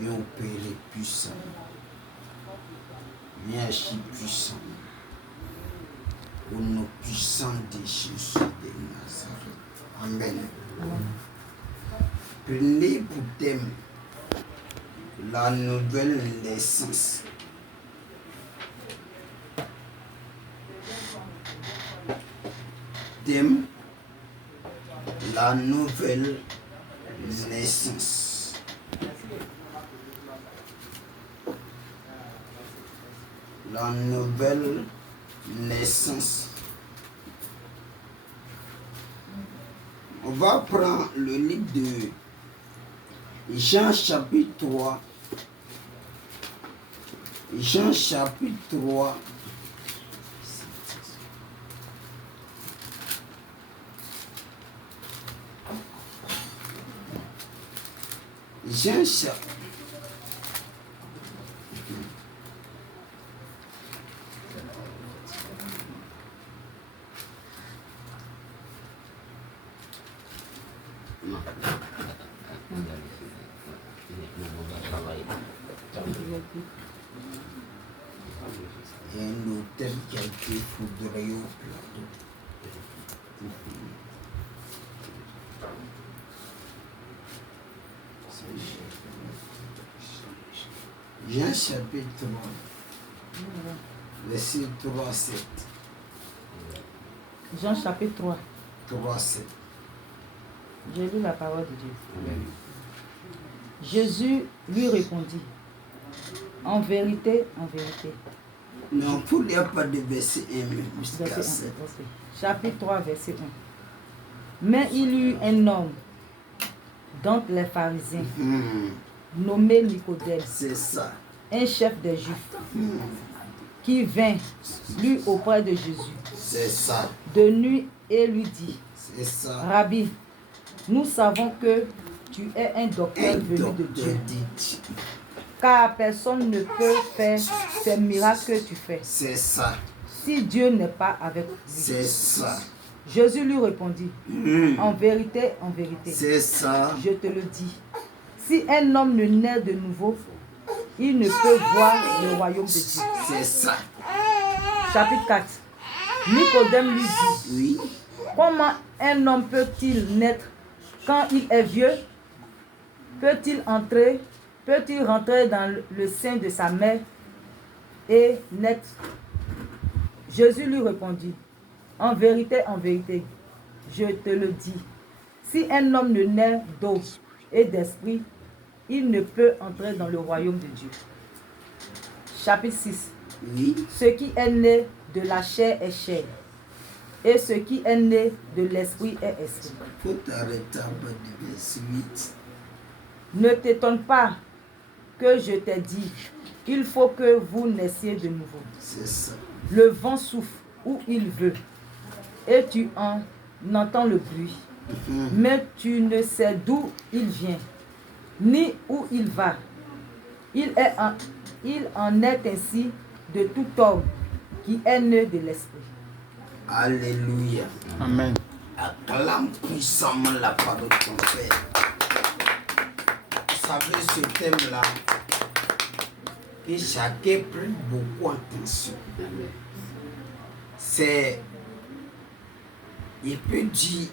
Viens opérer puissant. Viens agir puissant. Au nom puissant de Jésus de Nazareth. Amen. Prenez pour thème la nouvelle naissance. Thème la nouvelle naissance. La nouvelle naissance. On va prendre le livre de Jean chapitre 3. Jean chapitre 3. Jean chapitre. Il y a un hôtel qui a été foudroyé au plateau. Jean chapitre 3, verset 3, 7. Jean chapitre 3. 3, 7. J'ai lu la parole de Dieu. Amen. Jésus lui répondit, en vérité, Non, il n'y a pas de verset 1, mais jusqu'à verset 7. 1, chapitre 3, verset 1. Mais il y eut un homme d'entre les pharisiens, nommé Nicodème, C'est ça. un chef des Juifs, qui vint, lui, auprès de Jésus, C'est ça. de nuit et lui dit, C'est ça. Rabbi, nous savons que tu es un docteur Un venu de docteur Dieu, dit. car personne ne peut faire ces miracles que tu fais, C'est ça. si Dieu n'est pas avec lui. C'est ça. Jésus lui répondit, en vérité, C'est ça. je te le dis, si un homme ne naît de nouveau, il ne peut voir le royaume de Dieu. C'est ça. Chapitre 4. Nicodème lui dit, Oui. comment un homme peut-il naître quand il est vieux? Peut-il rentrer dans le sein de sa mère et naître? Jésus lui répondit, en vérité, je te le dis, si un homme ne naît d'eau et d'esprit, il ne peut entrer dans le royaume de Dieu. Chapitre 6. Oui. Ce qui est né de la chair est chair, et ce qui est né de l'esprit est esprit. Il faut t'arrêter à bas du verset 8. Ne t'étonne pas que je t'ai dit, il faut que vous naissiez de nouveau. C'est ça. Le vent souffle où il veut, et tu en entends le bruit, mais tu ne sais d'où il vient, ni où il va. Il en est ainsi de tout homme qui est né de l'esprit. Alléluia. Amen. Acclame puissamment la parole de ton Père. Vous savez, ce thème-là, que chacun prenne beaucoup attention. C'est, il peut dire,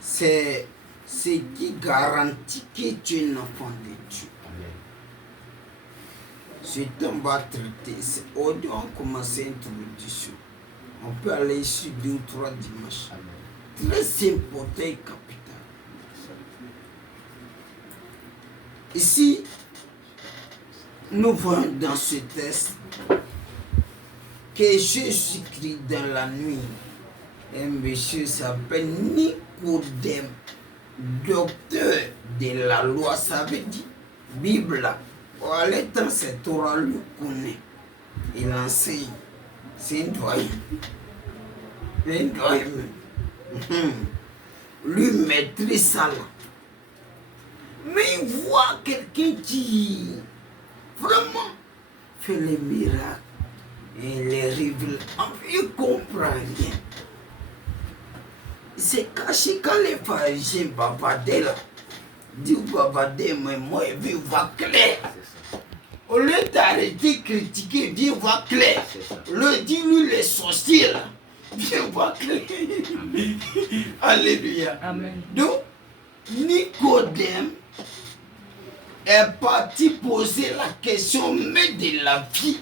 c'est ce qui garantit que tu es un enfant de Dieu. Ce thème va traiter, c'est aujourd'hui on commence l'introduction. On peut aller sur 2 ou 3 dimanches. Très important et capital. Ici, nous voyons dans ce texte que Jésus-Christ dans la nuit, un monsieur s'appelle Nicodème, docteur de la loi, ça veut dire Bible. En l'état, c'est Torah le connaît. Il enseigne. C'est un doyen. Un doyen. Lui maîtrise ça là. Mais il voit quelqu'un qui vraiment fait les miracles et les révèle. Il comprend rien. Il s'est caché quand les pharisiens bavardaient là. Dis bavarder, mais moi, je veux voir clair. Au lieu d'arrêter de critiquer, viens voir clair. Le dis-lui les sorciers là. Viens voir clair. Alléluia. Amen. Donc, Nicodème est parti poser la question même de la vie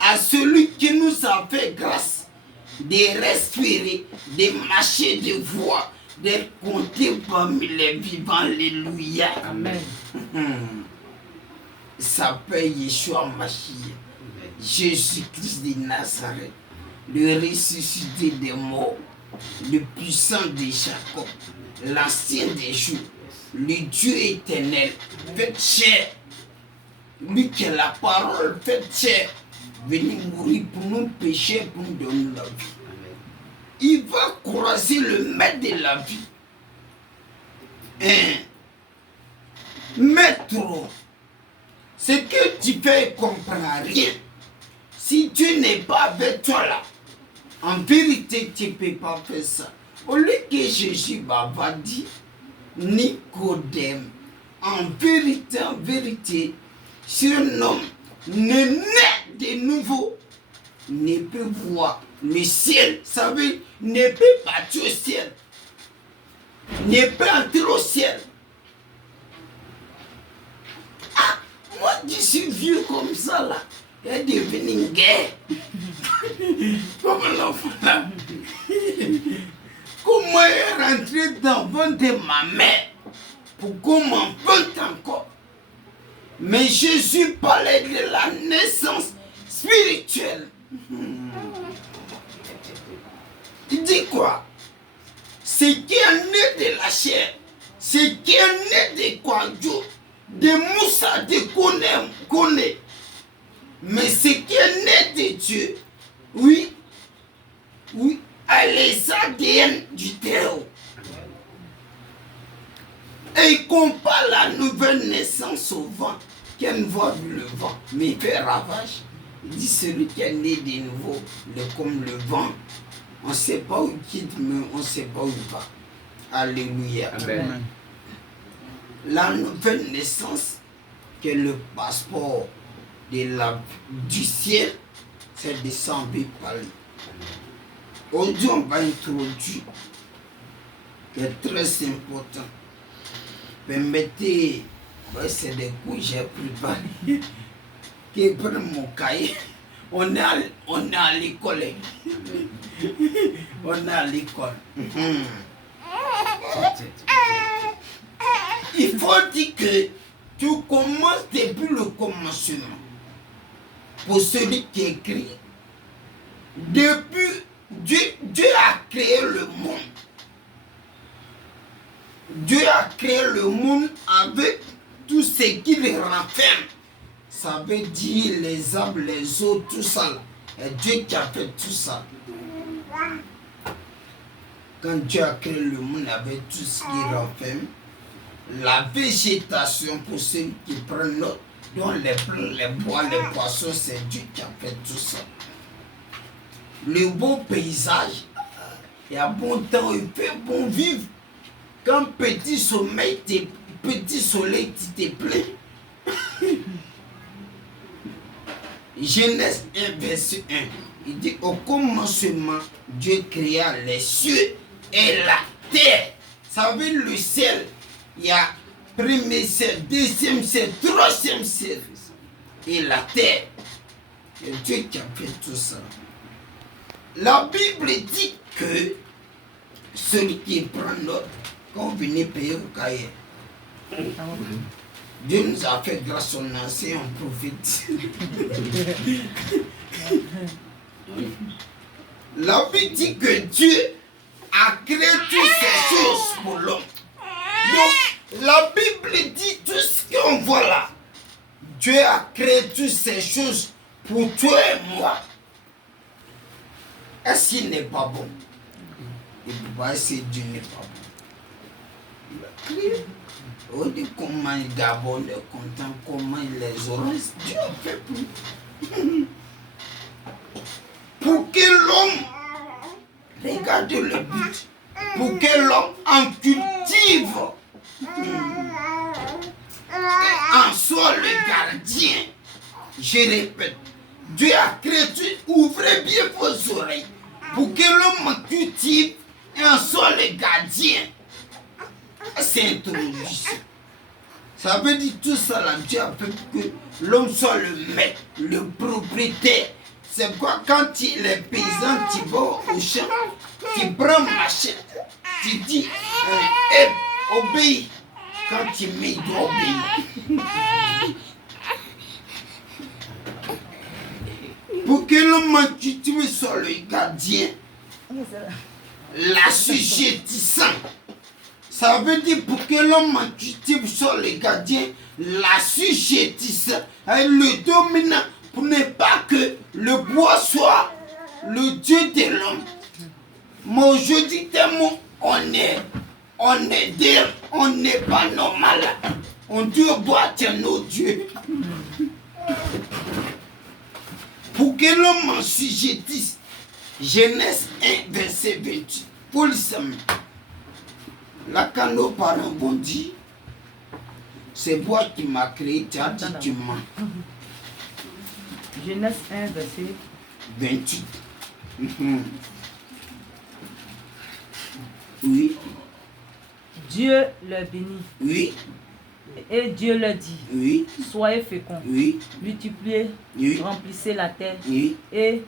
à celui qui nous a fait grâce de respirer, de marcher, de voir, d'être compté parmi les vivants. Alléluia. Amen. Il s'appelle Yeshua Mashiach, Jésus-Christ de Nazareth, le ressuscité des morts, le puissant de Jacob, l'ancien des jours, le Dieu éternel, fait chair, lui qui est la parole, fait chair, venu mourir pour nos péchés, pour nous donner la vie. Il va croiser le maître de la vie. Maître, ce que tu fais, ne comprends rien. Si tu n'es pas avec toi là, en vérité, tu ne peux pas faire ça. Au lieu que Jésus va dire, Nicodème, en vérité, si un homme ne naît de nouveau, ne peut voir le ciel, ça veut dire, ne peut partir au ciel, ne peut entrer au ciel. Ah, moi je suis vieux comme ça là, il est devenu gay. Comme l'enfant là. Comment est rentré dans le ventre de ma mère pour qu'on m'enfante encore? Mais Jésus parlait de la naissance spirituelle. Il dit quoi? Ce qui est né de la chair, ce qui est né de Kwadjo, de Moussa, de Kone. Mais ce qui est né de Dieu, oui, a les ADN du terreau. Et il compare la nouvelle naissance au vent, qui a une voix vu le vent, mais il fait ravage. Il dit celui qui est né de nouveau, comme le vent. On ne sait pas où il quitte, mais on ne sait pas où il va. Alléluia. Amen. La nouvelle naissance, qui est le passeport du ciel, c'est descendu par lui. Aujourd'hui, on va introduire, qui est très important. Permettez, c'est des coups que j'ai préparés, qui prennent mon cahier. On est à l'école. On est à l'école. Il faut dire que tu commences depuis le commencement. Pour celui qui écrit, depuis Dieu a créé le monde. Dieu a créé le monde avec tout ce qui le renferme. Ça veut dire les arbres, les eaux, tout ça. Et Dieu qui a fait tout ça. Quand Dieu a créé le monde avec tout ce qui renferme, la végétation pour ceux qui prennent l'eau, dont les plantes, les bois, les poissons, c'est Dieu qui a fait tout ça. Le beau paysage, il y a bon temps, il fait bon vivre. Quand petit soleil tu te plaît. Genèse 1, verset 1. Il dit au commencement, Dieu créa les cieux et la terre. Ça veut dire le ciel. Il y a premier ciel, deuxième ciel, troisième ciel. Et la terre. C'est Dieu qui a fait tout ça. La Bible dit que celui qui prend note, quand vous venez payer au cahier, Dieu nous a fait grâce à son ancien prophète. La Bible dit que Dieu a créé toutes ces choses pour l'homme. Donc, la Bible dit tout ce qu'on voit là. Dieu a créé toutes ces choses pour toi et moi. Est-ce qu'il n'est pas bon? Il ne peut pas essayer, Dieu n'est pas bon. Il a créé. On dit comment il Gabon est content, comment il les aura. Dieu a fait pour que l'homme, regardez le but, pour que l'homme en cultive En soit le gardien. Je répète, Dieu a créé, ouvrez bien vos oreilles pour que l'homme cultive et en soit le gardien. C'est introduction. Ça veut dire tout ça là, Dieu a fait que l'homme soit le maître, le propriétaire. C'est quoi quand les paysans, tu vas au champ, tu prends machette, tu dis, obéis. Quand tu mets, il doit obéir. Pour que l'homme cultive soit le gardien, l'assujettissant. Ça veut dire pour que l'homme cultive soit le gardien, l'assujettissant, le dominant, pour ne pas que le bois soit le Dieu de l'homme. Mais aujourd'hui, on n'est pas normal. On dit au bois, tiens nos dieux. Pour que l'homme assujettisse, Genèse 1, verset 28. Pour le samer. Là, quand nos parents vont dire, c'est moi qui m'a créé, tu as dit tu mens. Genèse 1, verset 28. Oui. Dieu le bénit. Oui. Et Dieu leur dit, oui. Soyez féconds, oui. multipliez, oui. remplissez la terre oui. et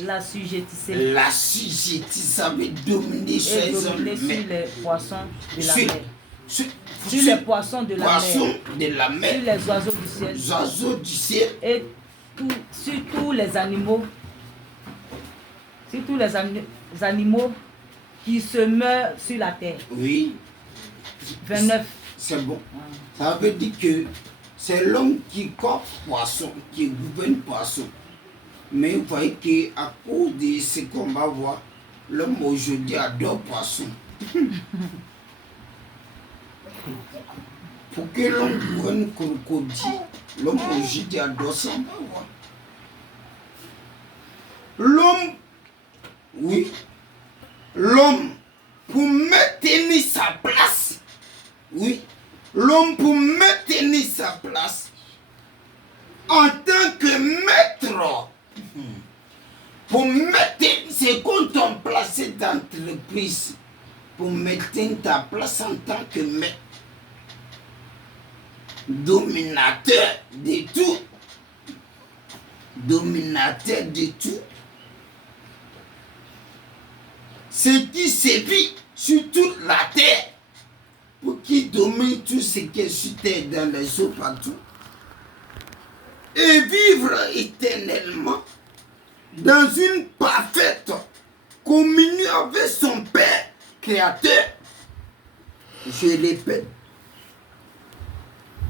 l'assujettissez. L'assujettissez, ça veut dominer sur les poissons de la mer. Sur les poissons de la mer. Sur les oiseaux du ciel. Oiseaux du ciel. Et sur tous les animaux. Sur tous les animaux qui se meurent sur la terre. Oui. 29. C'est bon. Ça veut dire que c'est l'homme qui coffre poisson, qui gouverne poisson. Mais vous voyez qu'à cause de ce qu'on va voir, l'homme aujourd'hui adore poisson. Pour que l'homme gouverne crocodile, l'homme aujourd'hui adore ça. L'homme, oui, l'homme, pour maintenir sa place, oui, l'homme pour maintenir sa place en tant que maître, pour maintenir, c'est quand on place d'entreprise, pour maintenir ta place en tant que maître, dominateur de tout, dominateur de tout, ce qui sévit sur toute la terre, pour qui domine tout ce qui est sur terre, dans les eaux partout, et vivre éternellement dans une parfaite communion avec son Père Créateur. Je répète,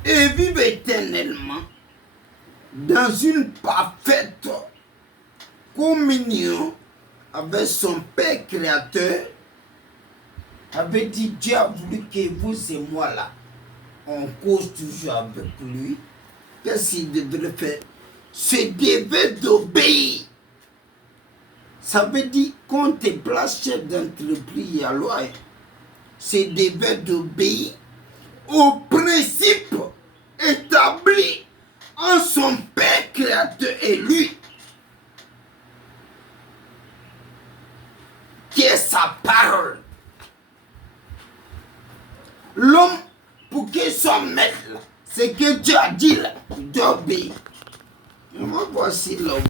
et vivre éternellement dans une parfaite communion avec son Père Créateur. Avait dit, Dieu a voulu que vous et moi là, on cause toujours avec lui. Qu'est-ce qu'il devrait faire? Se devait d'obéir. Ça veut dire qu'on te place chef d'entreprise à loi. Se devait d'obéir aux principes établis en son Père Créateur et lui, qui est sa parole. L'homme, pour qu'il soit maître, c'est que Dieu a dit là, d'obéir. Moi, voici l'homme.